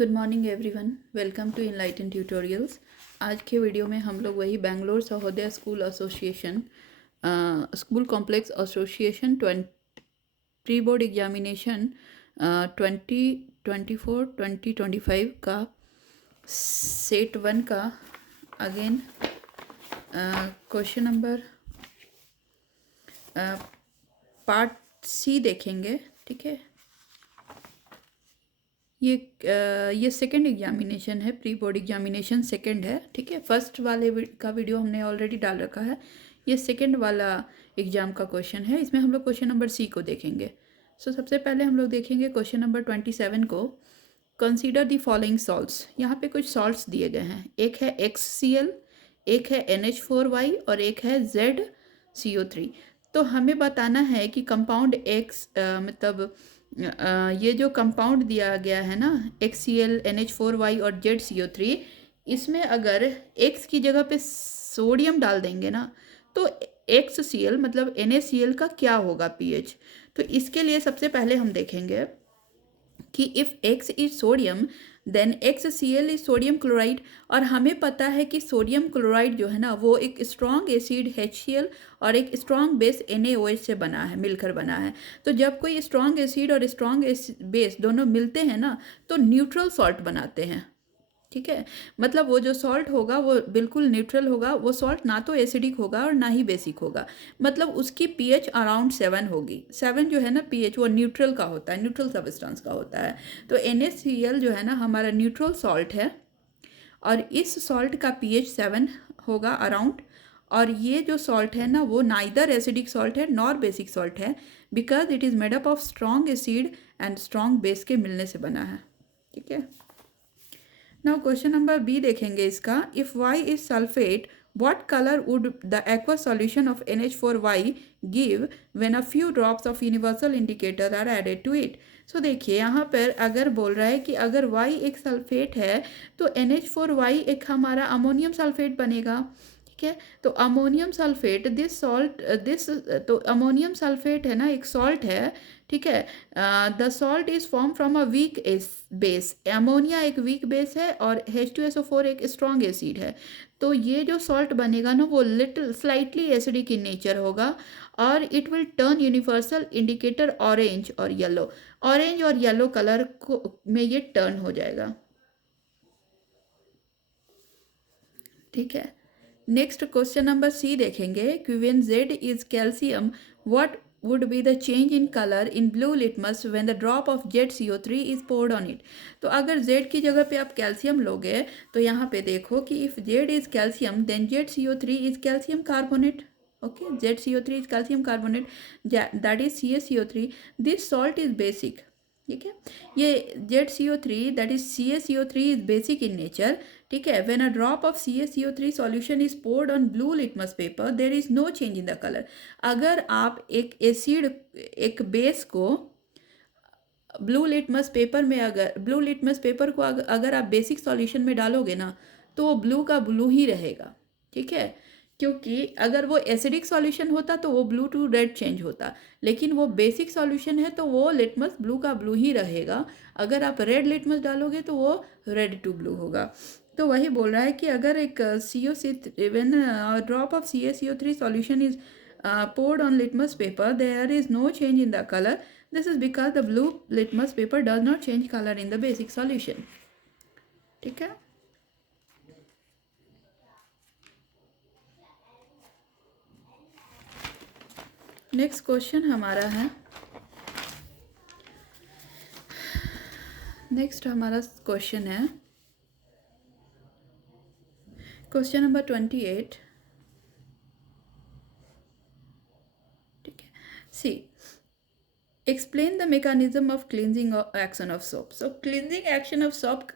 Good morning everyone, welcome to Enlighten tutorials. आज के video में हम लोग वही Bangalore Sahodaya school association school complex association pre board examination 2024-2025 का सेट 1 का again question number part C देखेंगे। ठीक है, ये सेकंड एग्जामिनेशन है, प्री बोर्ड एग्जामिनेशन सेकंड है। ठीक है, फर्स्ट वाले का वीडियो हमने ऑलरेडी डाल रखा है। ये सेकंड वाला एग्जाम का क्वेश्चन है। इसमें हम लोग क्वेश्चन नंबर सी को देखेंगे। सबसे पहले हम लोग देखेंगे क्वेश्चन नंबर 27 को। Consider the following salts. यहाँ पे कुछ सॉल्ट्स दिए गए हैं। एक है XCl, एक है NH4Y और एक है ZCO3। तो हमें बताना है कि कंपाउंड X मतलब ये जो कंपाउंड दिया गया है ना, XCl, NH4Y और ZCO3, इसमें अगर X की जगह पे सोडियम डाल देंगे ना तो XCl मतलब NaCl का क्या होगा pH। तो इसके लिए सबसे पहले हम देखेंगे कि if X is sodium then XCl is sodium chloride. और हमें पता है कि सोडियम क्लोराइड जो है ना वो एक स्ट्रॉन्ग एसिड HCl और एक स्ट्रॉन्ग बेस NaOH से बना है, मिलकर बना है। तो जब कोई स्ट्रॉन्ग एसिड और स्ट्रॉन्ग बेस दोनों मिलते हैं ना तो न्यूट्रल सॉल्ट बनाते हैं। ठीक है, मतलब वो जो सॉल्ट होगा वो बिल्कुल न्यूट्रल होगा। वो सॉल्ट ना तो एसिडिक होगा और ना ही बेसिक होगा, मतलब उसकी pH अराउंड 7 होगी। 7 जो है ना pH वो न्यूट्रल का होता है, न्यूट्रल सब्सटेंस का होता है। तो NaCl जो है ना हमारा न्यूट्रल सॉल्ट है और इस सॉल्ट का pH 7 होगा अराउंड। और ये जो सॉल्ट है ना वो नाइदर एसिडिक सॉल्ट है नॉर बेसिक सॉल्ट है, because it is made up of strong acid and strong base के मिलने से बना है। ठीक है, नाउ क्वेश्चन नंबर बी देखेंगे इसका। If Y is sulphate, what color would the aqueous solution of NH4Y give when a few drops of universal indicator are added to it। So देखिए यहाँ पर अगर बोल रहा है कि अगर Y एक सल्फेट है तो NH4Y एक हमारा अमोनियम सल्फेट बनेगा। ठीक है, तो अमोनियम सल्फेट तो अमोनियम सल्फेट है ना एक सॉल्ट है। ठीक है, the salt is form from a weak base. Ammonia एक वीक बेस है और H2SO4 एक स्ट्रॉन्ग एसिड है। तो ये जो सॉल्ट बनेगा ना वो little slightly acidic in nature होगा और it will turn universal indicator orange और येलो। ऑरेंज और येलो कलर को में ये टर्न हो जाएगा। ठीक है, नेक्स्ट क्वेश्चन नंबर सी देखेंगे कि when Z is calcium what would be the change in color in blue litmus when the drop of ZCO3 is poured on it। तो अगर Z की जगह पे आप कैल्शियम लोगे तो यहाँ पे देखो कि if Z is calcium then ZCO3 is calcium carbonate। okay, ZCO3 is calcium carbonate, that is CaCO3। this salt is basic। ठीक है, ये ZCO3 that is CaCO3 is basic in nature. ठीक है, when a drop of CaCO3 solution is poured on blue litmus paper there is no change in the colour. अगर आप एक acid एक base को ब्लू लिटमस पेपर में blue litmus paper को अगर आप बेसिक सॉल्यूशन में डालोगे ना तो वो ब्लू का ब्लू ही रहेगा। ठीक है, क्योंकि अगर वो एसिडिक सॉल्यूशन होता तो वो ब्लू टू रेड चेंज होता, लेकिन वो बेसिक सॉल्यूशन है तो वो लिटमस ब्लू का ब्लू ही रहेगा। अगर आप रेड लिटमस डालोगे तो वो रेड टू ब्लू होगा। तो वही बोल रहा है कि अगर एक when drop of CaCO3 solution is poured on litmus paper there is no change in the color। this is because the blue litmus paper does not change color in the basic solution। ठीक है, next question हमारा है। Next हमारा question है question number 28। ठीक है, see explain the mechanism of cleansing action of soap. So cleansing action of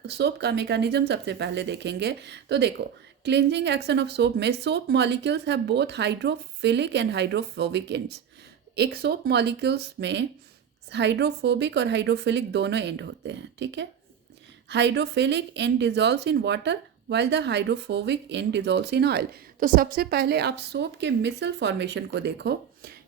soap का mechanism सबसे पहले देखेंगे। तो देखो, क्लिनजिंग एक्शन ऑफ सोप में soap molecules have both hydrophilic and hydrophobic ends. एक सोप मॉलिक्यूल्स में हाइड्रोफोबिक और हाइड्रोफिलिक दोनों एंड होते हैं। ठीक है, hydrophilic end dissolves in water while the hydrophobic end dissolves in oil. तो सबसे पहले आप सोप के मिसल फॉर्मेशन को देखो।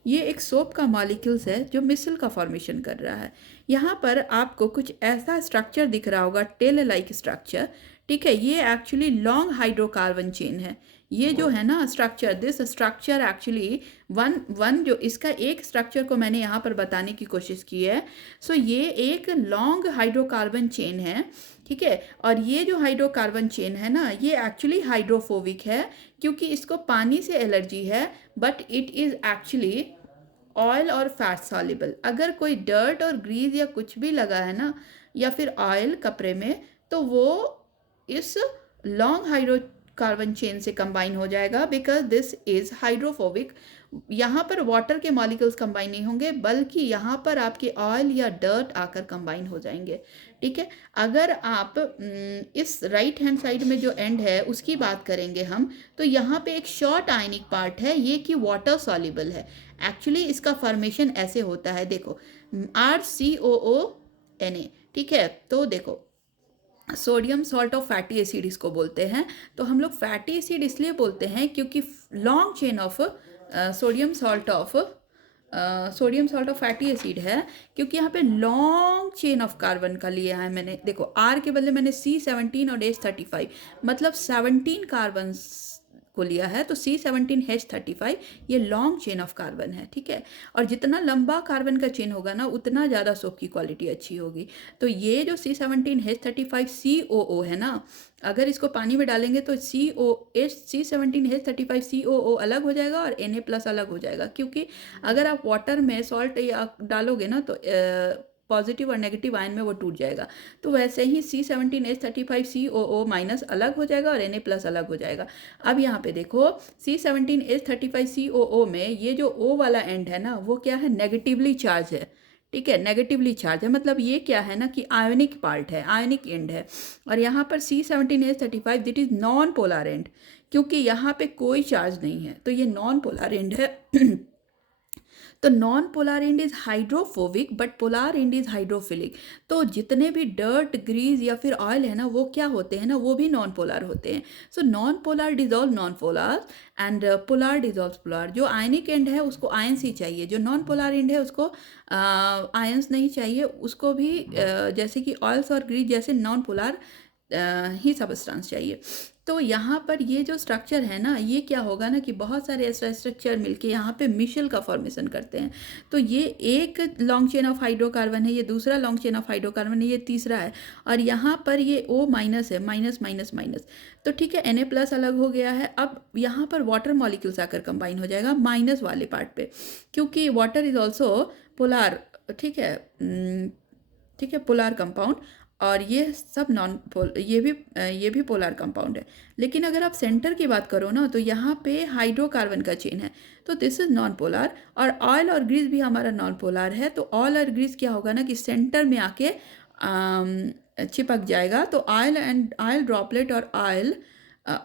ये एक सोप का मॉलिक्यूल्स है जो मिसल का फॉर्मेशन कर रहा है। यहाँ पर आपको कुछ ऐसा स्ट्रक्चर दिख रहा होगा, टेल लाइक स्ट्रक्चर, ठीक है। ये एक्चुअली लॉन्ग हाइड्रोकार्बन चेन है। ये जो है ना structure, this structure actually one one जो इसका एक स्ट्रक्चर को मैंने यहाँ पर बताने की कोशिश की है। सो ये एक लॉन्ग हाइड्रोकार्बन चेन है, ठीक है। और ये जो हाइड्रोकार्बन चेन है ना, ये एक्चुअली हाइड्रोफोबिक है क्योंकि इसको पानी से एलर्जी है, but it is actually oil और फैट सॉल्युबल। अगर कोई डर्ट और ग्रीस या कुछ भी लगा है ना, या फिर ऑयल कपड़े में, तो वो इस लॉन्ग हाइड्रोकार्बन चेन से कंबाइन हो जाएगा, बिकॉज दिस इज हाइड्रोफोबिक। यहाँ पर वाटर के मॉलिक्यूल्स कंबाइन नहीं होंगे, बल्कि यहाँ पर आपके ऑयल या डर्ट आकर कंबाइन हो जाएंगे, ठीक है। अगर आप इस राइट हैंड साइड में जो एंड है उसकी बात करेंगे हम, तो यहाँ पे एक शॉर्ट आयनिक पार्ट है, ये कि वाटर सॉल्युबल है। एक्चुअली इसका फॉर्मेशन ऐसे होता है, देखो, RCOO Na, ठीक है। तो देखो, sodium salt of fatty acid इसको बोलते हैं। तो हम लोग फैटी एसिड इसलिए बोलते हैं क्योंकि long chain of sodium salt of fatty acid है, क्योंकि यहाँ पे लॉन्ग चेन ऑफ कार्बन का लिया है मैंने। देखो, आर के बदले मैंने C17 और H35, मतलब 17 कार्बन को लिया है, तो C17H35 ये लॉन्ग चेन ऑफ कार्बन है, ठीक है। और जितना लंबा कार्बन का चेन होगा ना, उतना ज़्यादा सोप की क्वालिटी अच्छी होगी। तो ये जो C17H35 COO है ना, अगर इसको पानी में डालेंगे तो C17H35 COO अलग हो जाएगा और Na+ अलग हो जाएगा, क्योंकि अगर आप वाटर में सॉल्ट या डालोगे ना, तो पॉजिटिव और नेगेटिव आयन में वो टूट जाएगा। तो वैसे ही C17H35 COO- अलग हो जाएगा और Na+ अलग हो जाएगा। अब यहाँ पे देखो, C17H35 COO में ये जो O वाला एंड है ना, वो क्या है, नेगेटिवली चार्ज है, ठीक है। नेगेटिवली चार्ज है, मतलब ये क्या है ना कि आयोनिक पार्ट है, आयोनिक एंड है। और यहाँ पर C17H35 that is non polar end, क्योंकि यहाँ पे कोई चार्ज नहीं है, तो ये नॉन पोलर एंड है। तो non polar and is hydrophobic, but polar and is hydrophilic. तो जितने भी डर्ट, ग्रीस या फिर ऑयल है ना, वो क्या होते हैं ना, वो भी नॉन पोलर होते हैं। So non polar dissolve non polar and polar dissolve polar. जो आयनिक एंड है उसको आयंस ही चाहिए, जो नॉन पोलर एंड है उसको आयंस नहीं चाहिए, उसको भी जैसे कि ऑयल्स और ग्रीस जैसे नॉन पोलर ही सबस्टेंस चाहिए। तो यहाँ पर ये जो स्ट्रक्चर है ना, ये क्या होगा ना कि बहुत सारे ऐसे स्ट्रक्चर मिलके यहाँ पे मिशेल का फॉर्मेशन करते हैं। तो ये एक लॉन्ग चेन ऑफ हाइड्रोकार्बन है, ये दूसरा लॉन्ग चेन ऑफ हाइड्रोकार्बन है, ये तीसरा है, और यहाँ पर ये O- है, माइनस माइनस माइनस। तो ठीक है, Na+ अलग हो गया है। अब यहाँ पर वाटर मॉलिक्यूल्स आकर कंबाइन हो जाएगा माइनस वाले पार्ट पे, क्योंकि वाटर इज ऑल्सो पोलार, ठीक है, ठीक है, पोलार कंपाउंड। और ये सब नॉन पोल, ये भी पोलर कंपाउंड है। लेकिन अगर आप सेंटर की बात करो ना, तो यहाँ पे हाइड्रोकार्बन का चेन है, तो दिस इज नॉन पोलर। और ऑयल और ग्रीस भी हमारा नॉन पोलर है। तो ऑयल और ग्रीस क्या होगा ना कि सेंटर में आके चिपक जाएगा। तो ऑयल ड्रॉपलेट और ऑयल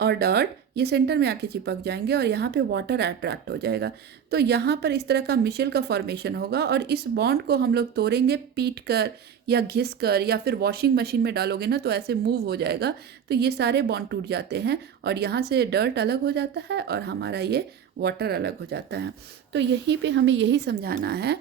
और डर्ट ये सेंटर में आके चिपक जाएंगे, और यहाँ पे वाटर अट्रैक्ट हो जाएगा। तो यहाँ पर इस तरह का मिशेल का फॉर्मेशन होगा, और इस बॉन्ड को हम लोग तोड़ेंगे पीट कर या घिस कर, या फिर वॉशिंग मशीन में डालोगे ना, तो ऐसे मूव हो जाएगा। तो ये सारे बॉन्ड टूट जाते हैं, और यहाँ से डर्ट अलग हो जाता है और हमारा ये वाटर अलग हो जाता है। तो यहीं पे हमें यही समझाना है,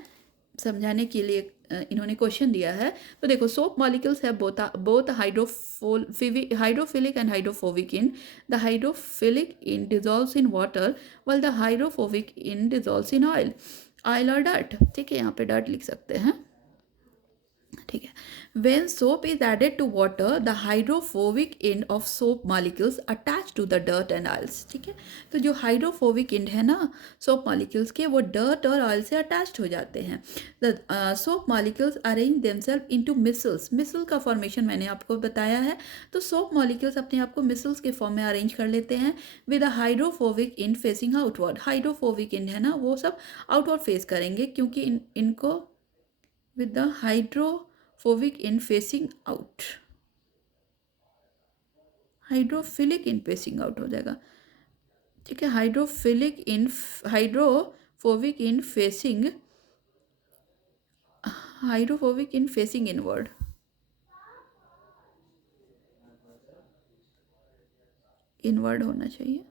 समझाने के लिए इन्होंने क्वेश्चन दिया है। तो देखो, सोप मॉलिक्यूल्स है both hydrophilic and hydrophobic in. The hydrophilic in dissolves in water, while the hydrophobic in dissolves in oil. Oil और डर्ट, ठीक है, यहाँ पे डर्ट लिख सकते हैं, ठीक है। When soap is added to water, the hydrophobic end of soap molecules attach to the dirt and oils, ठीक है। तो जो हाइड्रोफोबिक एंड है ना सोप मॉलिक्यूल्स के, वो डर्ट और ऑयल से अटैच्ड हो जाते हैं। The soap molecules arrange themself into micelles. Micelle का फॉर्मेशन मैंने आपको बताया है। तो सोप मॉलिक्यूल्स अपने आप को मिसल्स के फॉर्म में अरेंज कर लेते हैं, with a hydrophobic and facing outward. Hydrophobic and है ना, वो सब आउटवर्ड फेस करेंगे, क्योंकि इनको with the hydrophobic in facing out, hydrophilic in facing out हो जाएगा, ठीक है। Hydrophobic in facing, hydrophobic in facing inward, inward होना चाहिए।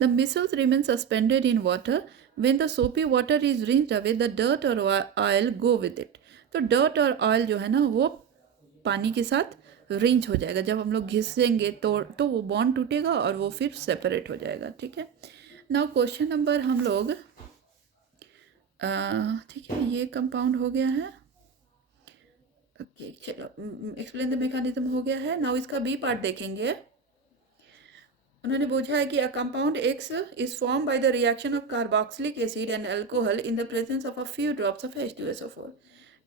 The missiles remain suspended in water when the soapy water is rinsed away the dirt और oil go with it. तो dirt और oil जो है ना वो पानी के साथ रिंच हो जाएगा। जब हम लोग घिसेंगे तो वो बॉन्ड टूटेगा और वो फिर सेपरेट हो जाएगा। ठीक है। नाउ क्वेश्चन नंबर हम लोग ठीक है, ये कंपाउंड हो गया है। ओके चलो, एक्सप्लेन द मैकेनिज्म हो गया है। नाउ इसका बी पार्ट देखेंगे। उन्होंने पूछा है कि a compound X is form by the reaction of carboxylic acid and alcohol in the presence of a few drops of H2SO4।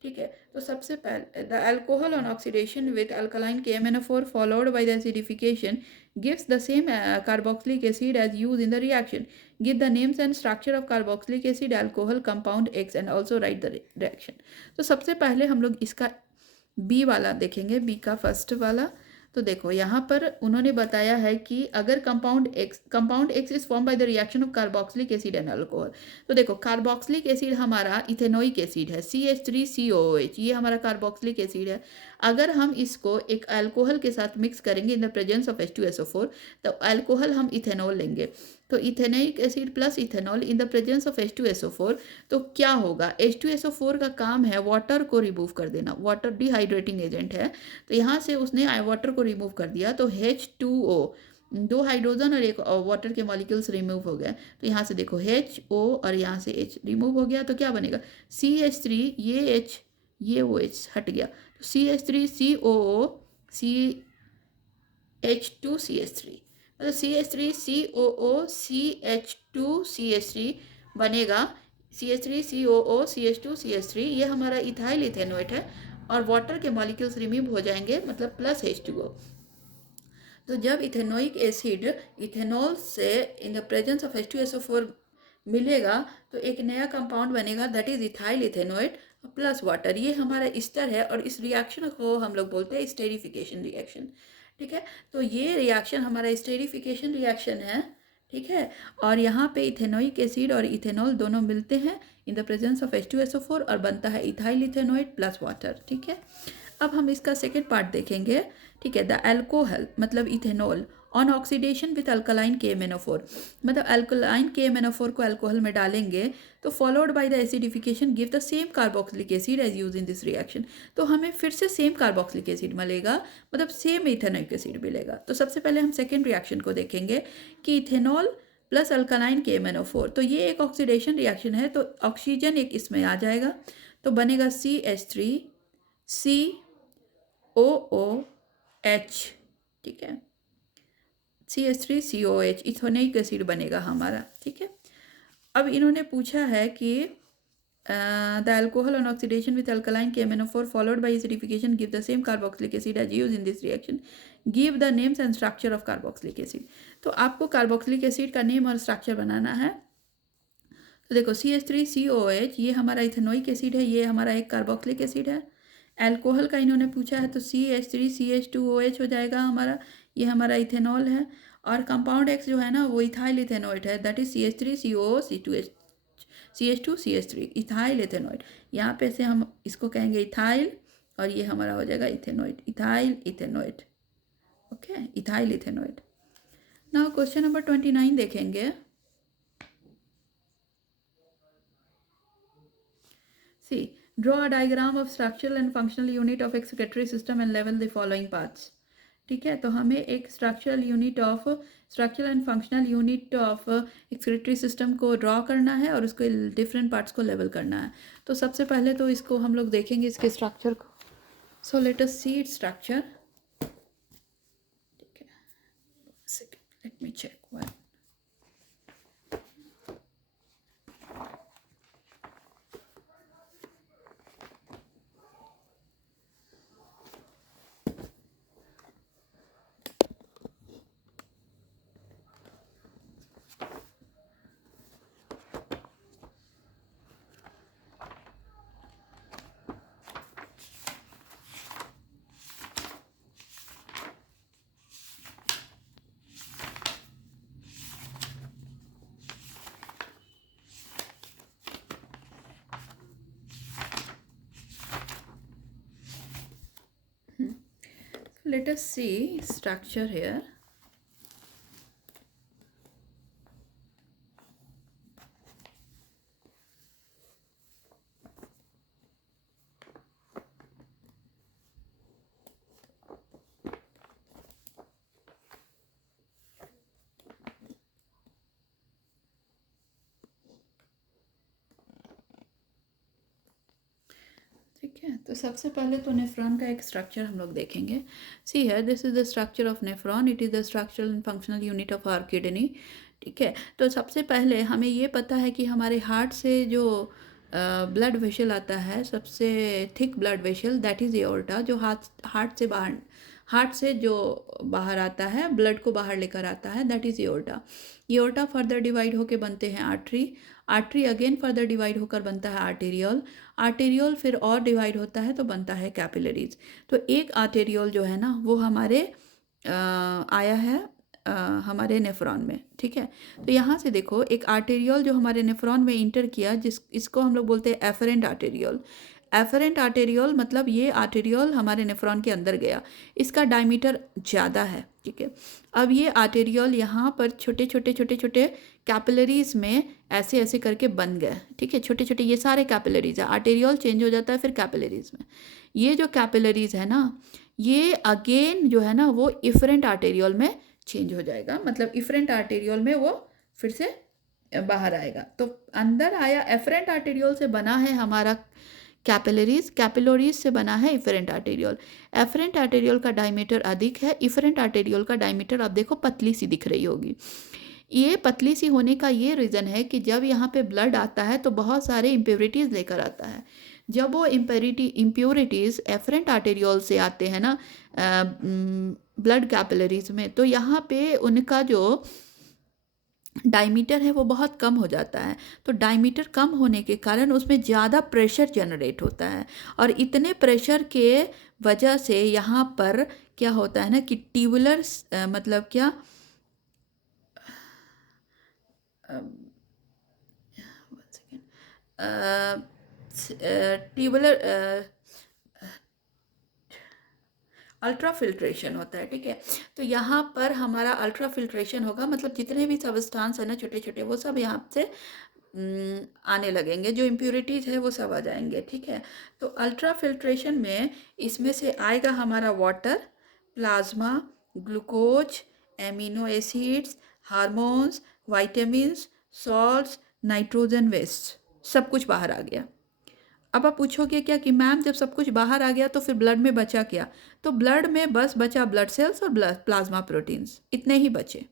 ठीक है, तो सबसे पहले the alcohol on oxidation with alkaline KMnO4 followed by the acidification gives the same carboxylic acid as use in the reaction. Give the names and structure of carboxylic acid alcohol compound X and also write the reaction. तो सबसे पहले हम लोग इसका B वाला देखेंगे, B का first वाला। तो देखो यहाँ पर उन्होंने बताया है कि अगर compound x is form by the reaction of carboxylic acid and alcohol. तो देखो कार्बोक्सिलिक एसिड हमारा इथेनोइक एसिड है, CH3COOH, ये हमारा कार्बोक्सिलिक एसिड है। अगर हम इसको एक अल्कोहल के साथ मिक्स करेंगे इन द प्रेजेंस ऑफ H2SO4, तो अल्कोहल हम इथेनॉल लेंगे। तो ethanoic acid plus ethanol in the presence of H2SO4, तो क्या होगा, H2SO4 का काम है वाटर को रिमूव कर देना, वाटर डिहाइड्रेटिंग एजेंट है। तो यहाँ से उसने वाटर को रिमूव कर दिया, तो H2O, दो हाइड्रोजन और एक वाटर के मॉलिक्यूल्स रिमूव हो गए। तो यहाँ से देखो HO और यहाँ से H रिमूव हो गया, तो क्या बनेगा CH3, ये H ये OH हट गया, तो CH3COO CH2CH3, मतलब CH3COO CH2CH3 बनेगा। CH3COO CH2CH3 ये हमारा इथाइल इथेनोएट है और वाटर के मॉलिक्यूल्स रिमूव हो जाएंगे, मतलब प्लस H2O। तो जब इथेनोइक एसिड इथेनॉल से इन द प्रेजेंस ऑफ H2SO4 मिलेगा तो एक नया कंपाउंड बनेगा, that is ethyl ethanoate plus water. ये हमारा ईस्टर है और इस रिएक्शन को हम लोग बोलते हैं स्टेरिफिकेशन रिएक्शन। ठीक है, तो ये रिएक्शन हमारा स्टेरिफिकेशन रिएक्शन है। ठीक है, और यहाँ पे इथेनोइक एसिड और इथेनॉल दोनों मिलते हैं इन द प्रेजेंस ऑफ H2SO4 और बनता है इथाइल इथेनोएट प्लस वाटर। ठीक है, अब हम इसका सेकेंड पार्ट देखेंगे। ठीक है, द अल्कोहल मतलब ethanol on oxidation with alkaline KMnO4, मतलब अल्कलाइन KMnO4 को अल्कोहल में डालेंगे तो followed by the acidification give the same carboxylic acid as use in this reaction. तो हमें फिर से सेम कार्बोक्सिलिक एसिड मिलेगा, मतलब सेम इथेनोइक एसिड मिलेगा। तो सबसे पहले हम सेकेंड रिएक्शन को देखेंगे कि इथेनॉल प्लस अल्कलाइन KMnO4, तो ये एक ऑक्सीडेशन रिएक्शन है, तो ऑक्सीजन एक इसमें आ जाएगा, तो बनेगा CH3COOH। ठीक है, CH3COH इथेनोइक एसिड बनेगा हमारा। ठीक है, अब इन्होंने पूछा है कि the alcohol on oxidation with alkaline KMnO4 followed by acidification give the same carboxylic acid as use in this reaction. Give the names and structure of carboxylic acid. तो आपको कार्बोक्सिलिक एसिड का नेम और structure बनाना है। तो देखो CH3COH ये हमारा इथेनोइक एसिड है, ये हमारा एक कार्बोक्सिलिक एसिड है। अल्कोहल का इन्होंने पूछा है तो CH3CH2OH हो जाएगा हमारा, ये हमारा इथेनॉल है। और कंपाउंड एक्स जो है ना वो इथाइल इथेनोइट है, that is CH3COO CH2CH3 ethyl ethanoate. यहाँ पे से हम इसको कहेंगे इथाइल और ये हमारा हो जाएगा ethanoate, ethyl ethanoate. Okay, ethyl ethanoate. Now question number 29 देखेंगे। See, draw a diagram of structural and functional unit of excretory system and level the following parts. ठीक है, तो हमें एक structural and functional unit of excretory system को draw करना है और उसको डिफरेंट पार्ट्स को लेवल करना है। तो सबसे पहले तो इसको हम लोग देखेंगे इसके स्ट्रक्चर को। So let us see its structure. ठीक है, let me check one. Let us see structure here. है, तो सबसे पहले तो नेफ्रॉन का एक स्ट्रक्चर हम लोग देखेंगे। सी है, this is the structure of nephron, it is the structural and functional unit of our kidney. ठीक है, तो सबसे पहले हमें ये पता है कि हमारे हार्ट से जो ब्लड वेसल आता है, सबसे thick blood vessel, that is aorta, जो हार्ट से जो बाहर आता है, ब्लड को बाहर लेकर आता है, that is aorta. Aorta further divide होकर बनते हैं artery, artery again further divide होकर बनता है आर्टेरियोल, आर्टेरियोल फिर और डिवाइड होता है तो बनता है कैपिलरीज। तो एक आर्टेरियोल जो है ना वो हमारे आया है हमारे नेफ्रॉन में। ठीक है, तो यहाँ से देखो, एक आर्टेरियोल जो हमारे नेफ्रॉन में इंटर किया, इसको हम लोग बोलते हैं एफरेंट आर्टेरियोल। एफरेंट आर्टेरियोल मतलब ये आर्टेरियोल हमारे नेफ्रॉन के अंदर गया, इसका डायमीटर ज़्यादा है। ठीक है, अब ये आर्टेरियोल यहाँ पर छोटे छोटे छोटे छोटे कैपिलरीज में ऐसे ऐसे करके बन गए। ठीक है, छोटे छोटे ये सारे कैपिलरीज है, आर्टेरियोल चेंज हो जाता है फिर कैपिलरीज में। ये जो कैपिलरीज है ना, ये अगेन जो है ना वो इफरेंट आर्टेरियोल में चेंज हो जाएगा, मतलब इफरेंट आर्टेरियोल में वो फिर से बाहर आएगा। तो अंदर आया, एफरेंट आर्टेरियोल से बना है हमारा कैपिलरीज, कैपिलरीज से बना है इफरेंट आर्टेरियोल। एफरेंट आर्टेरियोल का डायमीटर अधिक है, इफरेंट आर्टेरियोल का डायमीटर आप देखो पतली सी दिख रही होगी। ये पतली सी होने का ये रीज़न है कि जब यहाँ पे ब्लड आता है तो बहुत सारे इम्प्योरिटीज़ लेकर आता है। जब वो इम्प्योरिटीज़ एफरेंट आर्टेरियोल से आते हैं ना ब्लड कैपिलरीज में, तो यहाँ पे उनका जो डायमीटर है वो बहुत कम हो जाता है। तो डायमीटर कम होने के कारण उसमें ज़्यादा प्रेशर जनरेट होता है, और इतने प्रेशर के वजह से यहाँ पर क्या होता है ना कि ट्यूबुलर मतलब क्या ट्यूबुलर अल्ट्रा फिल्ट्रेशन होता है। ठीक है, तो यहाँ पर हमारा अल्ट्रा फिल्ट्रेशन होगा, मतलब जितने भी सबस्टांस है ना छोटे छोटे, वो सब यहाँ से आने लगेंगे, जो इम्प्योरिटीज़ है वो सब आ जाएंगे। ठीक है, तो अल्ट्रा फिल्ट्रेशन में इसमें से आएगा हमारा water, plasma, glucose, amino acids, hormones, vitamins, salts, nitrogen waste, सब कुछ बाहर आ गया। अब आप पूछोगे क्या कि मैम जब सब कुछ बाहर आ गया तो फिर ब्लड में बचा क्या? तो ब्लड में बस बचा ब्लड सेल्स और प्लाज्मा प्रोटीन्स, इतने ही बचे।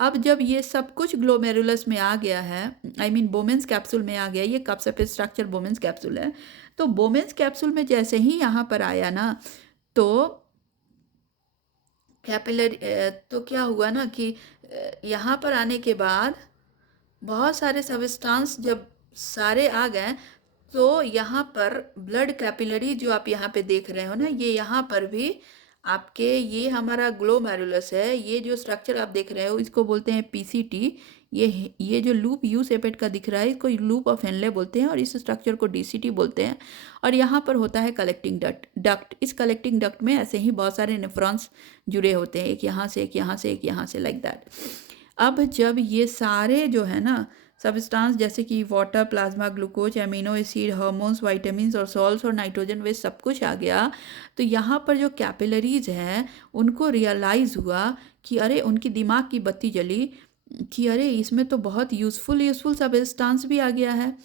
अब जब ये सब कुछ ग्लोमेरुलस में आ गया है, आई मीन बोमेंस कैप्सूल में आ गया, ये कप सेपरेट स्ट्रक्चर बोमेंस कैप्सूल है, तो बोमेंस कैप्सूल में जैसे ही यहाँ पर आया ना, तो कैपिलरी तो क्या हुआ ना कि यहाँ पर आने के बाद बहुत सारे सबस्टांस जब सारे आ गए, तो यहाँ पर ब्लड कैपिलरी जो आप यहाँ पे देख रहे हो ना, ये यहाँ पर भी आपके, ये हमारा ग्लोमेरुलस है, ये जो स्ट्रक्चर आप देख रहे हो इसको बोलते हैं पीसीटी। ये जो लूप यू सेपेट का दिख रहा है इसको लूप ऑफ हेनले बोलते हैं, और इस स्ट्रक्चर को डीसीटी बोलते हैं। और यहाँ पर होता है कलेक्टिंग डक्ट। इस कलेक्टिंग डक्ट में ऐसे ही बहुत सारे नेफ्रॉन्स जुड़े होते हैं, एक यहाँ से एक यहाँ से एक यहाँ से, लाइक दैट। अब जब ये सारे जो है ना सबस्टांस जैसे कि water, plasma, glucose, amino acid, hormones, vitamins और सॉल्ट्स और नाइट्रोजन वेस्ट सब कुछ आ गया, तो यहाँ पर जो कैपिलरीज हैं उनको रियलाइज़ हुआ कि अरे, उनकी दिमाग की बत्ती जली कि अरे इसमें तो बहुत यूज़फुल सबस्टांस भी आ गया है।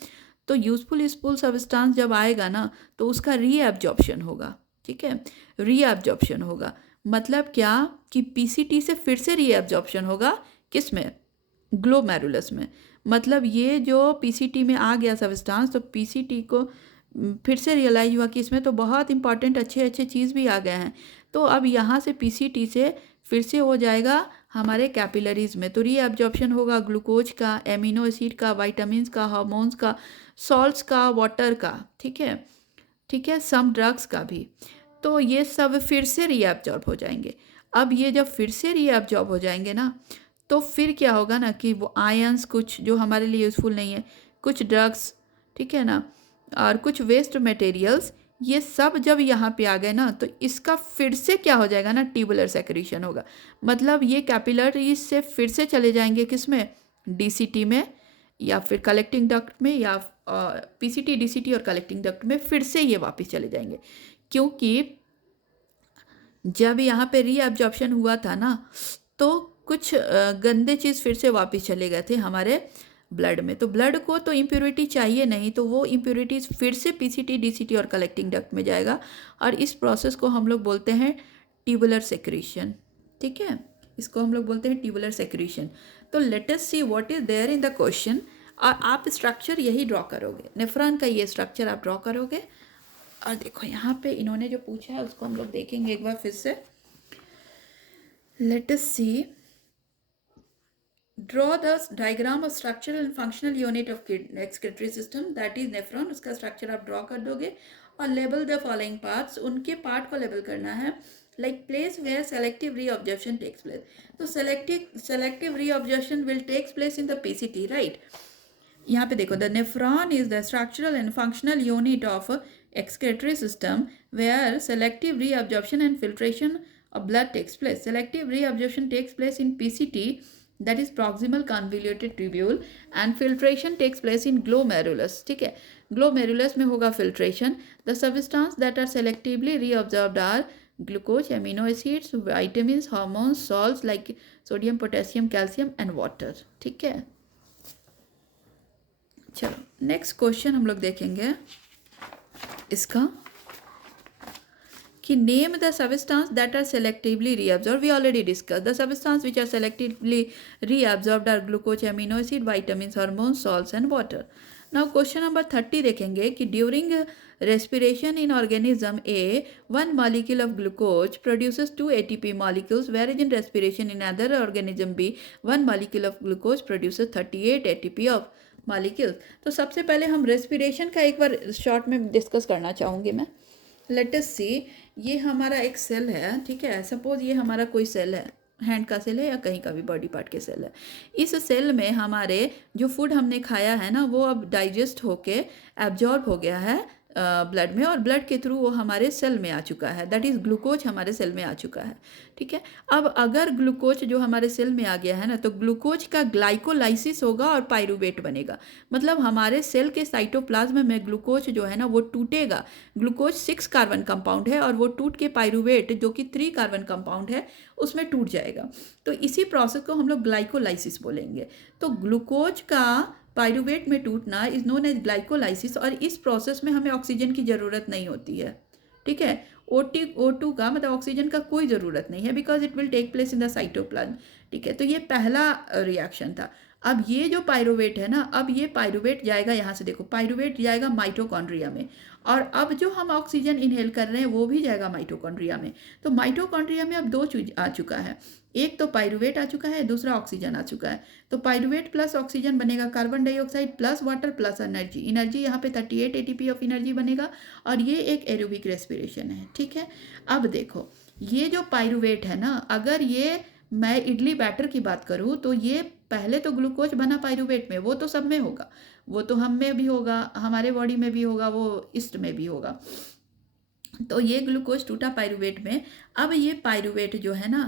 तो यूज़फुल सबस्टांस जब आएगा ना तो उसका रीएब्जॉर्प्शन होगा। ठीक है, रीएब्जॉर्प्शन होगा मतलब क्या कि पीसीटी से फिर से रीएब्जॉर्प्शन होगा, किस में? ग्लोमेरुलस में। मतलब ये जो पीसीटी में आ गया सबस्टांस, तो पीसीटी को फिर से रियलाइज हुआ कि इसमें तो बहुत इंपॉर्टेंट अच्छे अच्छे चीज़ भी आ गए हैं, तो अब यहाँ से पीसीटी से फिर से हो जाएगा हमारे कैपिलरीज में। तो रीअब्जॉर्प्शन होगा ग्लूकोज का, एमिनो एसिड का, वाइटामिन्स का, हार्मोन्स का, सॉल्ट्स का, वाटर का। ठीक है, ठीक है, सम ड्रग्स का भी। तो ये सब फिर से रीअब्जॉर्ब हो जाएंगे। अब ये जब फिर से रीअब्जॉर्ब हो जाएंगे ना, तो फिर क्या होगा ना कि वो आयंस कुछ जो हमारे लिए यूज़फुल नहीं है, कुछ ड्रग्स, ठीक है ना, और कुछ वेस्ट मटेरियल्स, ये सब जब यहाँ पे आ गए ना, तो इसका फिर से क्या हो जाएगा ना, ट्यूबुलर सेक्रेशन होगा। मतलब ये कैपिलरीज से फिर से चले जाएंगे किस में? डीसीटी में, या फिर कलेक्टिंग डक्ट में, या पीसीटी, डीसीटी और कलेक्टिंग डक्ट में फिर से ये वापस चले जाएंगे। क्योंकि जब यहाँ पे रीअब्जॉर्प्शन हुआ था ना, तो कुछ गंदे चीज़ फिर से वापस चले गए थे हमारे ब्लड में। तो ब्लड को तो इम्प्योरिटी चाहिए नहीं, तो वो इम्प्योरिटीज फिर से पीसीटी, डीसीटी और कलेक्टिंग डक्ट में जाएगा, और इस प्रोसेस को हम लोग बोलते हैं ट्यूबुलर सेक्रीशन। ठीक है, इसको हम लोग बोलते हैं ट्यूबुलर सेक्रीशन। तो let us see what is there in the question, और आप स्ट्रक्चर यही ड्रॉ करोगे, नेफ्रॉन का ये स्ट्रक्चर आप ड्रॉ करोगे। और देखो यहाँ पे इन्होंने जो पूछा है उसको हम लोग देखेंगे एक बार फिर से। Let us see, draw the diagram of structural and functional unit of excretory system, that is nephron, उसका स्ट्रक्चर आप ड्रॉ कर दोगे और लेबल द फॉलोइंग पार्ट्स, उनके पार्ट को लेबल करना है। Like place where selective reabsorption takes place, तो selective reabsorption will takes place in the PCT, right. यहाँ पे देखो, the nephron is the structural and functional unit of excretory system where selective reabsorption and filtration of blood takes place. Selective reabsorption takes place in PCT, that is proximal convoluted tubule, and filtration takes place in glomerulus. ठीक है, glomerulus में होगा filtration. The substance that are selectively reabsorbed are glucose, amino acids, vitamins, hormones, salts like sodium, potassium, calcium and water. ठीक है, चलो next question हम लोग देखेंगे इसका, कि name the substance that are selectively reabsorb. We already discuss the substance which are selectively reabsorbed are glucose, amino acid, vitamin, hormones, salts and water. Now question number 30 देखेंगे कि during respiration in organism A, one molecule of glucose produces 2 ATP molecules, whereas in respiration in other organism B, one molecule of glucose produces 38 ATP of molecules. तो सबसे पहले हम respiration का एक बार short में discuss करना चाहूँगी मैं। लेट अस सी, ये हमारा एक सेल है, ठीक है, सपोज ये हमारा कोई सेल है, हैंड का सेल है या कहीं का भी बॉडी पार्ट के सेल है। इस सेल में हमारे जो फूड हमने खाया है ना, वो अब डाइजेस्ट होके एब्जॉर्ब हो गया है ब्लड में, और ब्लड के थ्रू वो हमारे सेल में आ चुका है, दैट इज़ ग्लूकोज हमारे सेल में आ चुका है। ठीक है, अब अगर ग्लूकोज जो हमारे सेल में आ गया है ना, तो ग्लूकोज का ग्लाइकोलाइसिस होगा और पाइरूवेट बनेगा। मतलब हमारे सेल के साइटोप्लाज्म में ग्लूकोज जो है ना वो टूटेगा। ग्लूकोज 6 कार्बन कंपाउंड है और वो टूट के पाइरूवेट जो कि 3 कार्बन कंपाउंड है उसमें टूट जाएगा। तो इसी प्रोसेस को हम लोग ग्लाइकोलाइसिस बोलेंगे। तो ग्लूकोज का पाइरूवेट में टूटना इज नोन एज ग्लाइकोलाइसिस, और इस प्रोसेस में हमें ऑक्सीजन की ज़रूरत नहीं होती है। ठीक है, O2 का मतलब ऑक्सीजन का कोई ज़रूरत नहीं है, because it will take place in the cytoplasm. ठीक है, तो ये पहला रिएक्शन था। अब ये जो पाइरूवेट है ना, अब ये पाइरूवेट जाएगा यहाँ से, देखो पाइरूवेट जाएगा माइटोकॉन्ड्रिया में, और अब जो हम ऑक्सीजन इनहेल कर रहे हैं वो भी जाएगा माइटोकॉन्ड्रिया में। तो माइटोकॉन्ड्रिया में अब 2 चीज आ चुका है, एक तो पाइरूवेट आ चुका है, दूसरा ऑक्सीजन आ चुका है। तो पाइरूवेट प्लस ऑक्सीजन बनेगा carbon dioxide plus water plus energy. Energy यहाँ पे 38 ATP ऑफ एनर्जी बनेगा, और ये एक एरोबिक रेस्पिरेशन है। ठीक है, अब देखो ये जो पाइरूवेट है ना, अगर ये मैं इडली बैटर की बात करूँ तो ये पहले तो ग्लूकोज बना पाइरूवेट में, वो तो सब में होगा, वो तो हम में भी होगा, हमारे बॉडी में भी होगा, वो ईस्ट में भी होगा। तो ये ग्लूकोज टूटा पाइरूवेट में। अब ये पाइरूवेट जो है ना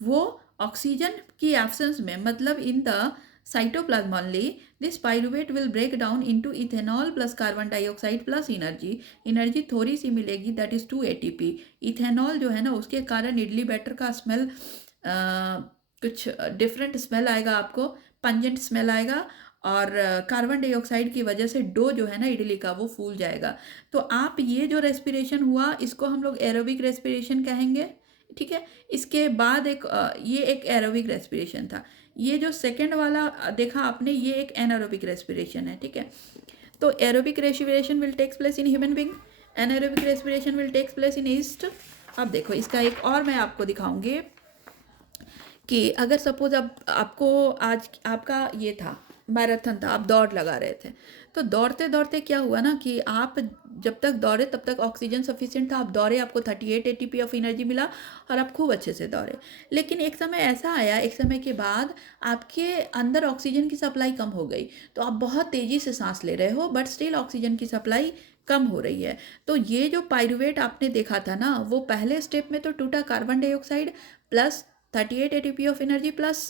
वो ऑक्सीजन की एब्सेंस में, मतलब in the cytoplasm only, this pyruvate will break down into ethanol plus carbon dioxide plus energy. Energy थोड़ी सी मिलेगी, दैट इज 2 ATP। इथेनॉल जो है ना उसके कारण इडली बैटर का स्मेल कुछ डिफरेंट स्मेल आएगा आपको, पंजेंट स्मेल आएगा, और कार्बन डाइऑक्साइड की वजह से डो जो है ना इडली का वो फूल जाएगा। तो आप ये जो रेस्पिरेशन हुआ इसको हम लोग एरोबिक रेस्पिरेशन कहेंगे। ठीक है, इसके बाद ये एक एरोबिक रेस्पिरेशन था। ये जो सेकंड वाला देखा आपने, ये एक एनारोबिक रेस्पिरेशन है। ठीक है, तो aerobic respiration will takes place in human being, anaerobic respiration will takes place in yeast. अब देखो इसका एक और मैं आपको दिखाऊंगी कि अगर सपोज अब आपको आज आपका ये था मैराथन था, आप दौड़ लगा रहे थे, तो दौड़ते दौड़ते क्या हुआ ना कि आप जब तक दौड़े तब तक ऑक्सीजन सफिशिएंट था, आप दौड़े, आपको 38 ATP ऑफ एनर्जी मिला और आप खूब अच्छे से दौड़े। लेकिन एक समय ऐसा आया, एक समय के बाद आपके अंदर ऑक्सीजन की सप्लाई कम हो गई, तो आप बहुत तेज़ी से सांस ले रहे हो बट स्टिल ऑक्सीजन की सप्लाई कम हो रही है। तो ये जो पाइरूवेट आपने देखा था ना, वो पहले स्टेप में तो टूटा carbon dioxide plus 38 ATP of energy plus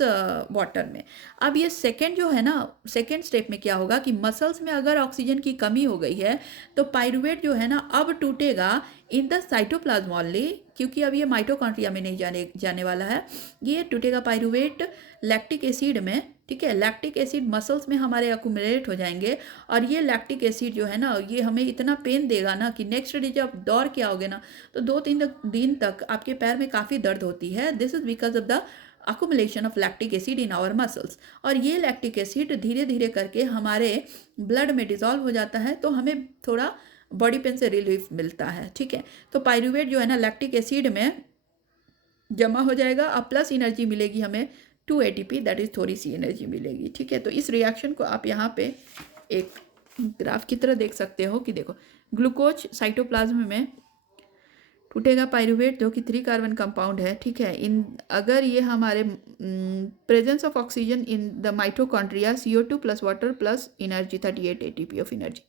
water में। अब ये सेकेंड जो है ना, सेकेंड स्टेप में क्या होगा कि मसल्स में अगर ऑक्सीजन की कमी हो गई है तो पाइरूवेट जो है ना अब टूटेगा इन द साइटोप्लाज्म ओनली, क्योंकि अब ये माइटोकॉन्ड्रिया में नहीं जाने वाला है, ये टूटेगा पाइरूवेट लैक्टिक एसिड में। ठीक है। लैक्टिक एसिड मसल्स में हमारे अकुमुलेट हो जाएंगे और ये लैक्टिक एसिड जो है ना, ये हमें इतना पेन देगा ना कि नेक्स्ट डे जब दौड़ के आओगे ना तो 2-3 दिन तक आपके पैर में काफ़ी दर्द होती है। This is because of the accumulation of lactic acid in our muscles. और ये लैक्टिक एसिड धीरे धीरे करके हमारे ब्लड में डिजॉल्व हो जाता है, तो हमें थोड़ा बॉडी पेन से रिलीफ मिलता है, ठीक है। तो पायरूवेट जो है ना लैक्टिक एसिड में जमा हो जाएगा और प्लस एनर्जी मिलेगी हमें 2 ATP, दैट इज़ थोड़ी सी एनर्जी मिलेगी, ठीक है। तो इस रिएक्शन को आप यहाँ पे एक ग्राफ की तरह देख सकते हो कि देखो ग्लूकोज साइटोप्लाज्म में टूटेगा पायरूवेट जो कि 3 कार्बन कंपाउंड है, ठीक है। इन अगर ये हमारे presence of oxygen in the mitochondria CO2 plus water plus energy 38 ATP of energy.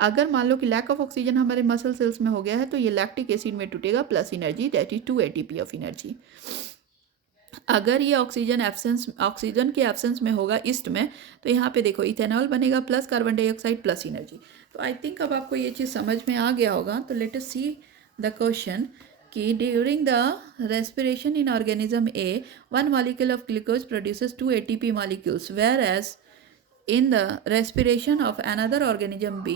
अगर मान लो कि लैक ऑफ ऑक्सीजन हमारे मसल सेल्स में हो गया है तो ये लैक्टिक एसिड में टूटेगा plus energy that is 2 ATP of energy. अगर ये ऑक्सीजन के एब्सेंस में होगा ईस्ट में तो यहाँ पे देखो इथेनॉल बनेगा plus carbon dioxide plus energy. तो आई थिंक अब आपको ये चीज़ समझ में आ गया होगा। तो let us see the question कि during the respiration in organism a 1 molecule of glucose produces 2 ATP molecules, whereas in the respiration of another organism B,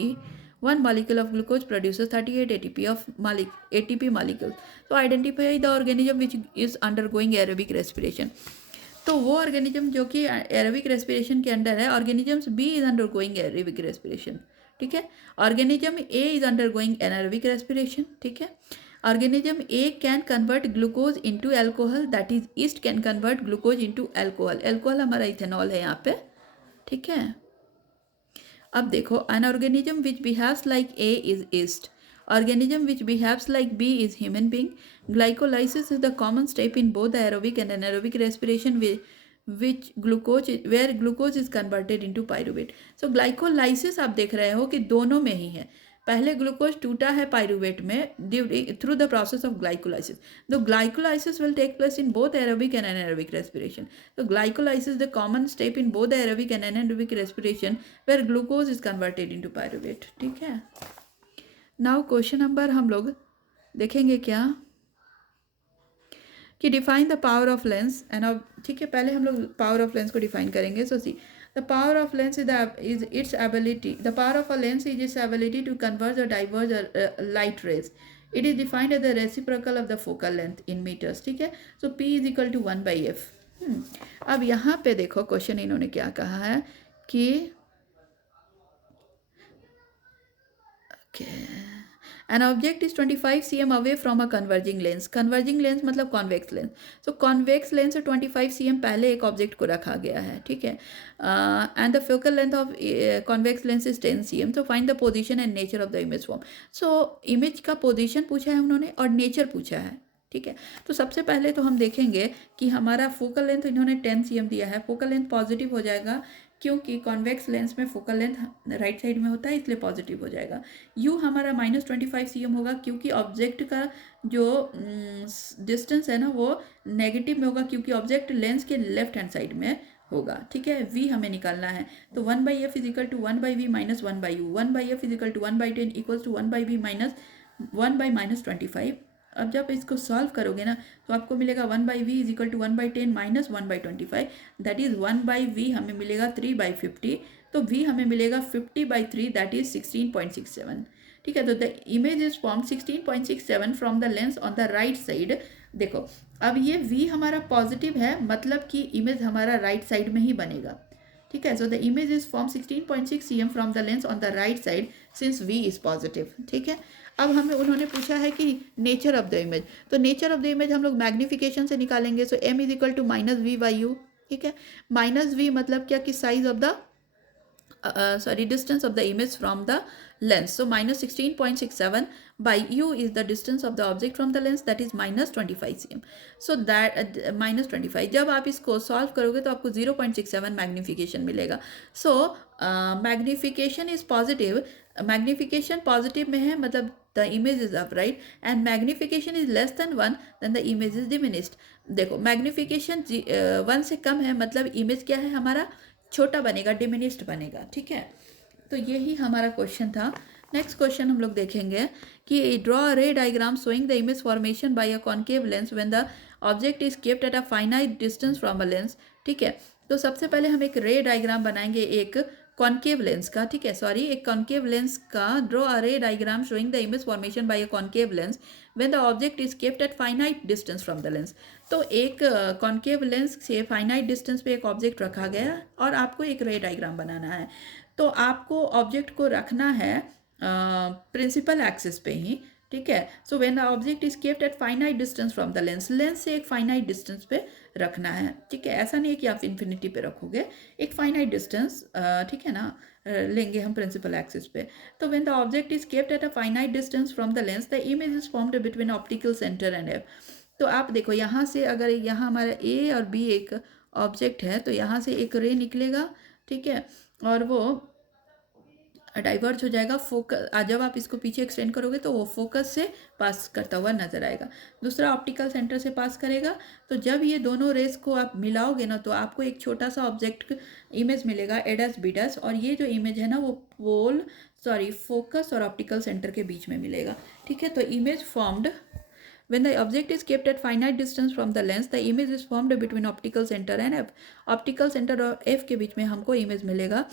1 molecule of glucose produces 38 ATP molecules. So identify the organism which is undergoing aerobic respiration. तो वो organism जो कि aerobic respiration के under है, organisms B is undergoing aerobic respiration, ठीक है। Organism A is undergoing anaerobic respiration, ठीक है। Organism A can convert glucose into alcohol, that is yeast can convert glucose into alcohol. Alcohol हमारा ethanol है यहाँ पे, ठीक है। अब देखो an organism which behaves like A is yeast, organism which behaves like B is human being. Glycolysis is the common step in both aerobic and anaerobic respiration which glucose where glucose is converted into pyruvate. So glycolysis आप देख रहे हो कि दोनों में ही है। पहले glucose टूटा है पायरूवेट में through the process of glycolysis. The glycolysis will take place in both aerobic and anaerobic respiration. तो glycolysis the common step in both aerobic and anaerobic respiration where glucose is converted into pyruvate, ठीक है। Now question number हम लोग देखेंगे क्या कि define the power of lens and, ठीक है। पहले हम लोग पावर ऑफ लेंस को डिफाइन करेंगे। सो सी the power of lens is its ability, the power of a lens is its ability to converge or diverge light rays. It is defined as the reciprocal of the focal length in meters, ठीक है। So P is equal to 1/f। अब यहाँ पे देखो question इन्होंने क्या कहा है कि an object is 25 cm away from a converging lens। converging lens मतलब convex lens। so convex lens से 25 cm पहले एक ऑब्जेक्ट को रखा गया है, ठीक है। and the focal length of convex lens is 10 cm। so find the position and nature of the image form। so image का पोजीशन पूछा है उन्होंने और नेचर पूछा है, ठीक है। तो सबसे पहले तो हम देखेंगे कि हमारा फोकल लेंथ इन्होंने 10 cm दिया है। फोकल लेंथ पॉजिटिव हो जाएगा क्योंकि कॉन्वेक्स लेंस में फोकल लेंथ राइट साइड में होता है, इसलिए पॉजिटिव हो जाएगा। यू हमारा -25 cm होगा क्योंकि ऑब्जेक्ट का जो डिस्टेंस है ना वो नेगेटिव में होगा क्योंकि ऑब्जेक्ट लेंस के लेफ्ट हैंड साइड में होगा, ठीक है। v हमें निकालना है तो 1/f is equal to 1/v minus 1/u। 1/f is equal to 1/10 equals to 1/v minus 1/-25। अब जब इसको सॉल्व करोगे ना तो आपको मिलेगा 1/v is equal to 1/10 minus 1/25, that is 1/v हमें मिलेगा 3/50। तो v हमें मिलेगा 50/3 दैट इज 16.67, ठीक है। तो the image is form 16.67 from the lens on the right side. देखो अब ये v हमारा पॉजिटिव है मतलब कि इमेज हमारा राइट साइड में ही बनेगा, ठीक है। So the image is form 16.6 cm from the lens on the right side since v is positive, ठीक है। अब हमें उन्होंने पूछा है कि नेचर ऑफ द इमेज, तो नेचर ऑफ द इमेज हम लोग मैग्नीफिकेशन से निकालेंगे। So m is equal to -v/u, ठीक है। -v मतलब क्या कि size of the distance of the image from the lens। so -16.67 by u is the distance of the object from the lens, that is -25 cm। so that -25 जब आप इसको solve करोगे तो आपको 0.67 मैग्नीफिकेशन मिलेगा। So magnification is positive, magnification positive में है मतलब the image is upright and magnification is less than 1 then the image is diminished. देखो मैग्नीफिकेशन 1 से कम है मतलब इमेज क्या है हमारा छोटा बनेगा, डिमिनिस्ड बनेगा, ठीक है। तो यही हमारा क्वेश्चन था। नेक्स्ट क्वेश्चन हम लोग देखेंगे कि ड्रॉ अ रे diagram showing the image formation by a concave lens when the object is kept at a finite distance from a lens, ठीक है। तो सबसे पहले हम एक रे डायग्राम बनाएंगे एक कॉन्केव लेंस का, ठीक है, सॉरी, एक कॉन्केव लेंस का। ड्रॉ अ रे diagram showing the image formation by a concave lens when the object is kept at finite distance from the lens. तो एक कॉन्केव लेंस से फाइनाइट डिस्टेंस पे एक ऑब्जेक्ट रखा गया और आपको एक रे डायग्राम बनाना है। तो आपको ऑब्जेक्ट को रखना है प्रिंसिपल एक्सिस पे ही, ठीक है। So when the object is kept at finite distance from the lens, lens से एक फाइनाइट डिस्टेंस पे रखना है, ठीक है। ऐसा नहीं है कि आप इन्फिनिटी पे रखोगे, एक फाइनाइट डिस्टेंस, ठीक है ना, लेंगे हम प्रिंसिपल एक्सिस पे। तो when the object is kept at a finite distance from the lens the image is formed between optical centre and F. तो आप देखो यहाँ से, अगर यहाँ हमारा ए और बी एक ऑब्जेक्ट है तो यहाँ से एक रे निकलेगा, ठीक है, और वो डाइवर्ज हो जाएगा फोकस। जब आप इसको पीछे एक्सटेंड करोगे तो वो फोकस से पास करता हुआ नजर आएगा। दूसरा ऑप्टिकल सेंटर से पास करेगा। तो जब ये दोनों रेस को आप मिलाओगे ना तो आपको एक छोटा सा ऑब्जेक्ट इमेज मिलेगा ए डैश बी डैश, और ये जो इमेज है ना वो फोकस और ऑप्टिकल सेंटर के बीच में मिलेगा, ठीक है। तो image formed when the object is kept at finite distance from the lens the image is formed between optical center and f। optical center और f के बीच में हमको इमेज मिलेगा,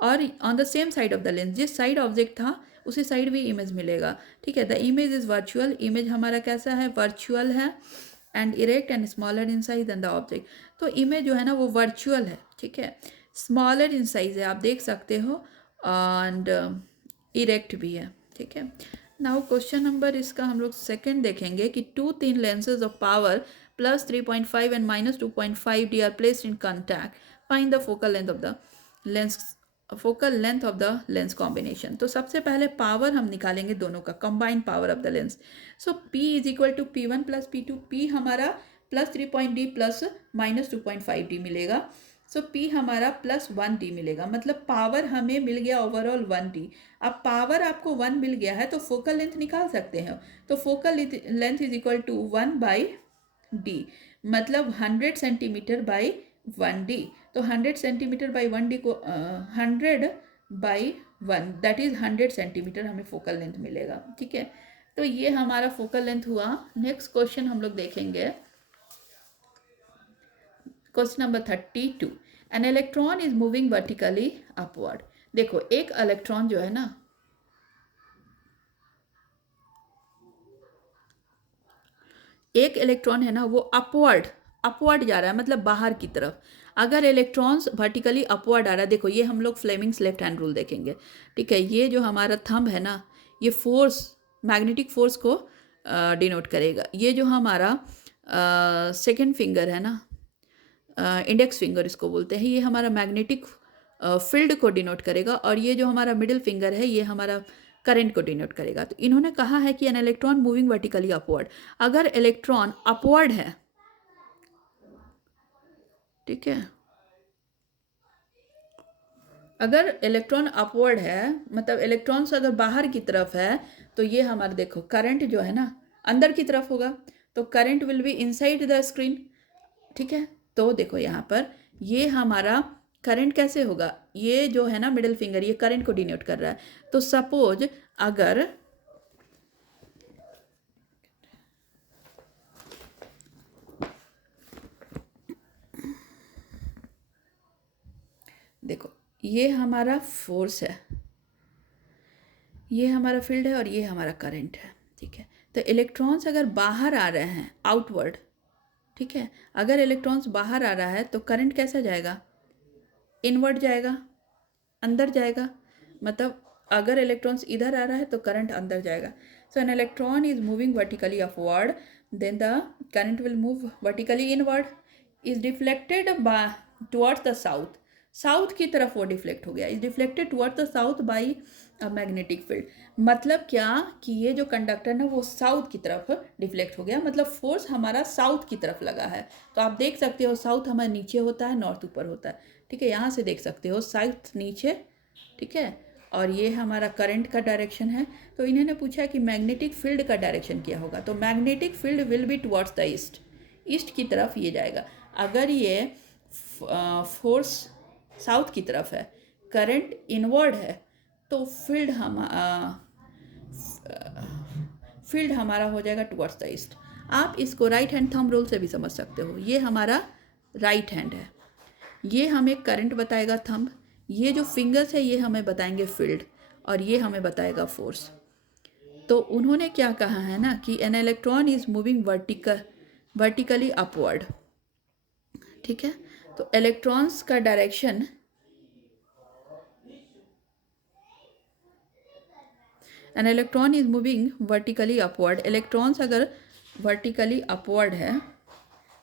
और on the same side of the lens, जिस side object था उसी side भी इमेज मिलेगा, ठीक है। The image is virtual, image हमारा कैसा है, वर्चुअल है, and erect and smaller in size than the object. तो इमेज जो है ना वो वर्चुअल है, ठीक है, स्मॉलर इन साइज है, आप देख सकते हो, एंड इरेक्ट भी है, ठीक है। नाउ क्वेश्चन नंबर इसका हम लोग सेकंड देखेंगे कि two thin lenses of power +3.5 and -2.5 D are placed in contact, find the focal length of the lens, focal length of the lens combination. तो सबसे पहले पावर हम निकालेंगे दोनों का, combined power of the lens. So P is equal to P1 + P2, P हमारा +3.D plus -2.5D मिलेगा। सो P हमारा +1D मिलेगा, मतलब पावर हमें मिल गया ओवरऑल 1D। अब पावर आपको 1 मिल गया है तो फोकल लेंथ निकाल सकते हैं। तो focal length is equal to 1/D, मतलब 100 सेंटीमीटर बाई 1D। तो 100 सेंटीमीटर बाई 1D को 100/1, दैट इज 100 सेंटीमीटर हमें फोकल लेंथ मिलेगा, ठीक है। तो ये हमारा फोकल लेंथ हुआ। नेक्स्ट क्वेश्चन हम लोग देखेंगे, question number 32। N electron is moving vertically upward. देखो एक इलेक्ट्रॉन जो है ना, एक इलेक्ट्रॉन है ना वो अपवर्ड अपवर्ड जा रहा है, मतलब बाहर की तरफ। अगर इलेक्ट्रॉन्स वर्टिकली अपवर्ड आ रहा है, देखो ये हम लोग फ्लेमिंग्स लेफ्ट हैंड रूल देखेंगे, ठीक है। ये जो हमारा थंब है ना, ये फोर्स, मैग्नेटिक फोर्स को डिनोट करेगा। ये जो हमारा सेकंड फिंगर है ना, इंडेक्स फिंगर इसको बोलते हैं, ये हमारा मैग्नेटिक फील्ड को डिनोट करेगा, और ये जो हमारा मिडिल फिंगर है ये हमारा करंट को डिनोट करेगा। तो इन्होंने कहा है कि an electron moving vertically upward, अगर इलेक्ट्रॉन अपवर्ड है, ठीक है, अगर इलेक्ट्रॉन अपवर्ड है मतलब इलेक्ट्रॉन्स अगर बाहर की तरफ है, तो ये हमारा देखो करंट जो है ना अंदर की तरफ होगा, तो current will be inside the screen, ठीक है। तो देखो यहाँ पर ये हमारा करंट कैसे होगा, ये जो है ना मिडिल फिंगर ये करंट को डिनोट कर रहा है। तो सपोज अगर देखो ये हमारा फोर्स है, ये हमारा फील्ड है, और ये हमारा करंट है, ठीक है। तो इलेक्ट्रॉन्स अगर बाहर आ रहे हैं आउटवर्ड, ठीक है, अगर इलेक्ट्रॉन्स बाहर आ रहा है तो करंट कैसा जाएगा, इनवर्ड जाएगा, अंदर जाएगा। मतलब अगर इलेक्ट्रॉन्स इधर आ रहा है तो करंट अंदर जाएगा। So an electron is moving vertically upward, then the current will move vertically inward, is deflected towards the south, south की तरफ वो डिफ्लेक्ट हो गया, is deflected towards the south by magnetic field. मतलब क्या कि ये जो कंडक्टर ना वो साउथ की तरफ डिफ्लेक्ट हो गया, मतलब फोर्स हमारा साउथ की तरफ लगा है। तो आप देख सकते हो साउथ हमारे नीचे होता है, नॉर्थ ऊपर होता है, ठीक है। यहाँ से देख सकते हो साउथ नीचे, ठीक है, और ये हमारा करंट का डायरेक्शन है। तो इन्होंने पूछा कि मैग्नेटिक फील्ड का डायरेक्शन क्या होगा, तो magnetic field will be towards the east, east की तरफ ये जाएगा। अगर ये फोर्स साउथ की तरफ है, करंट इनवर्ड है, तो फील्ड हमारा हो जाएगा टुवर्ड्स द ईस्ट। आप इसको राइट हैंड थंब रूल से भी समझ सकते हो, ये हमारा राइट हैंड है, ये हमें करंट बताएगा थंब, ये जो फिंगर्स है ये हमें बताएंगे फील्ड, और ये हमें बताएगा फोर्स। तो उन्होंने क्या कहा है ना कि N electron is moving vertically upward, ठीक है। तो इलेक्ट्रॉन्स का direction, N electron is moving vertically upward, electrons अगर वर्टिकली अपवर्ड है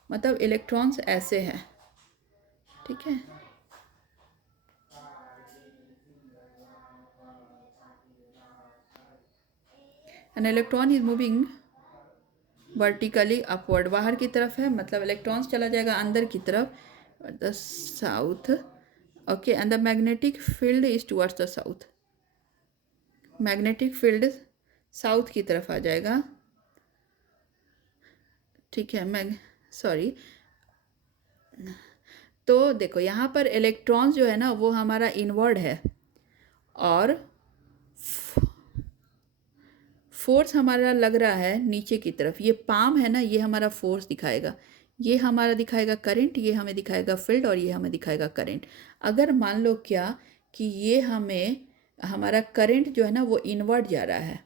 मतलब इलेक्ट्रॉन्स ऐसे हैं, ठीक है। N electron is moving vertically upward, बाहर की तरफ है मतलब इलेक्ट्रॉन्स चला जाएगा अंदर की तरफ, the south, okay, and the magnetic field is towards the south, magnetic field south की तरफ आ जाएगा, ठीक है। सॉरी, तो देखो यहाँ पर इलेक्ट्रॉन्स जो है ना वो हमारा इनवर्ड है, और फोर्स हमारा लग रहा है नीचे की तरफ, ये पाम है ना ये हमारा फोर्स दिखाएगा, ये हमारा दिखाएगा करंट, ये हमें दिखाएगा फील्ड, और ये हमें दिखाएगा करंट। अगर मान लो क्या कि ये हमें हमारा करंट जो है ना वो इनवर्ड जा रहा है,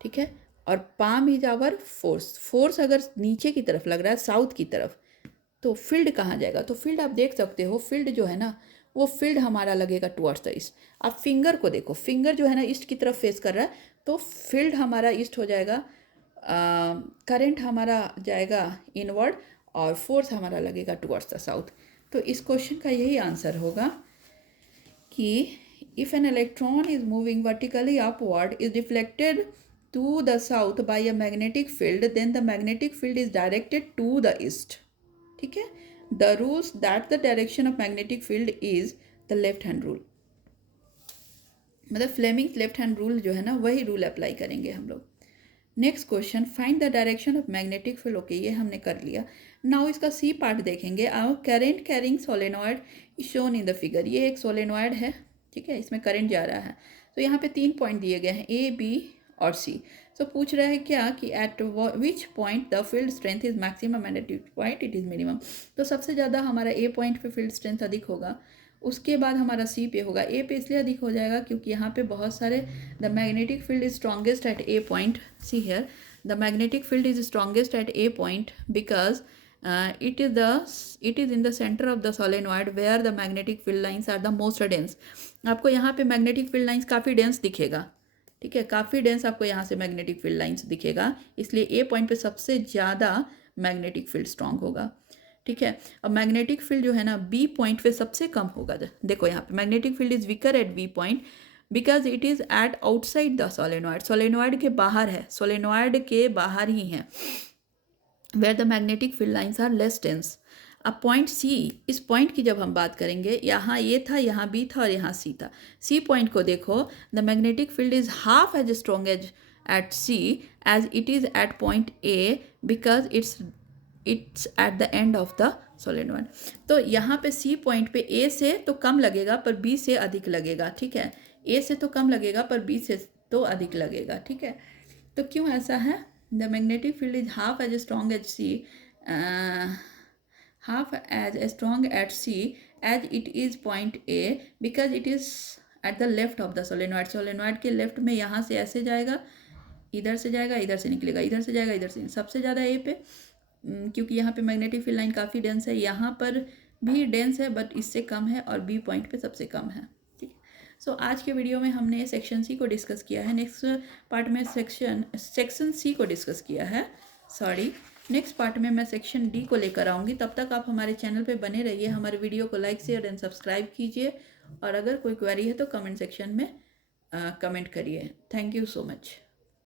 ठीक है, और palm is our force, force अगर नीचे की तरफ लग रहा है साउथ की तरफ, तो फील्ड कहाँ जाएगा? तो फील्ड आप देख सकते हो, फील्ड जो है ना वो फील्ड हमारा लगेगा टुवर्ड्स द ईस्ट। आप फिंगर को देखो, फिंगर जो है ना ईस्ट की तरफ फेस कर रहा है, तो फील्ड हमारा ईस्ट हो जाएगा, करंट हमारा जाएगा इनवर्ड, और फोर्स हमारा लगेगा टुवर्ड्स द साउथ। तो इस क्वेश्चन का यही आंसर होगा कि if an electron is moving vertically upward is reflected to the south by a magnetic field, then the magnetic field is directed to the east, ठीक है। The rules that the direction of magnetic field is the left hand rule, मतलब Fleming left hand rule जो है ना वही rule apply करेंगे हम लोग। Next question, find the direction of magnetic field, okay ये हमने कर लिया। नाउ इसका सी पार्ट देखेंगे। Current carrying solenoid shown in the figure, ये एक सोलेनॉइड है, ठीक है, इसमें करंट जा रहा है। तो यहाँ पे 3 पॉइंट दिए गए हैं ए, बी और सी। सो पूछ रहा है क्या कि eight which point the field strength is maximum and eight which point it is minimum. तो सबसे ज़्यादा हमारा ए पॉइंट पे फील्ड स्ट्रेंथ अधिक होगा, उसके बाद हमारा सी पे होगा। ए पे इसलिए अधिक हो जाएगा क्योंकि यहाँ पे बहुत सारे, the magnetic field is strongest at A point, C here the magnetic field is strongest at A point because it is in the center of the solenoid where the magnetic field lines are the most dense। आपको यहाँ पे magnetic field lines काफ़ी dense दिखेगा, ठीक है, काफ़ी dense आपको यहाँ से मैग्नेटिक फील्ड लाइंस दिखेगा, इसलिए ए पॉइंट पे सबसे ज़्यादा मैग्नेटिक फील्ड स्ट्रांग होगा, ठीक है। अब मैग्नेटिक फील्ड जो है ना बी पॉइंट पे सबसे कम होगा। देखो यहाँ पे magnetic field is weaker at B point because it is at outside the solenoid, solenoid के बाहर है, सोलेनॉइड के बाहर ही है, where the magnetic field lines are less dense. अब पॉइंट सी, इस पॉइंट की जब हम बात करेंगे, यहाँ ये था, यहाँ बी था और यहाँ सी था। सी पॉइंट को देखो, the magnetic field is half as strong as at C as it is at point A because it's at the end of the solenoid. तो यहाँ पे सी पॉइंट पे ए से तो कम लगेगा पर बी से अधिक लगेगा, ठीक है, ए से तो कम लगेगा पर बी से तो अधिक लगेगा, ठीक है। तो क्यों ऐसा है? The magnetic field is half as strong as C, half as strong at C as it is point A because it is at the left of the solenoid। solenoid के लेफ्ट में यहाँ से ऐसे जाएगा, इधर से जाएगा, इधर से निकलेगा, इधर से जाएगा, इधर से, सबसे ज़्यादा ए पे, क्योंकि यहाँ पे मैग्नेटिक फील्ड लाइन काफ़ी डेंस है, यहाँ पर भी डेंस है बट इससे कम है, और बी पॉइंट पे सबसे कम है, ठीक है। सो आज के वीडियो में हमने सेक्शन सी को डिस्कस किया है। नेक्स्ट पार्ट में सेक्शन सी को डिस्कस किया है, सॉरी, नेक्स्ट पार्ट में मैं सेक्शन डी को लेकर आऊँगी। तब तक आप हमारे चैनल पे बने रहिए, हमारे वीडियो को लाइक शेयर एंड सब्सक्राइब कीजिए, और अगर कोई क्वेरी है तो कमेंट सेक्शन में कमेंट करिए। Thank you so much.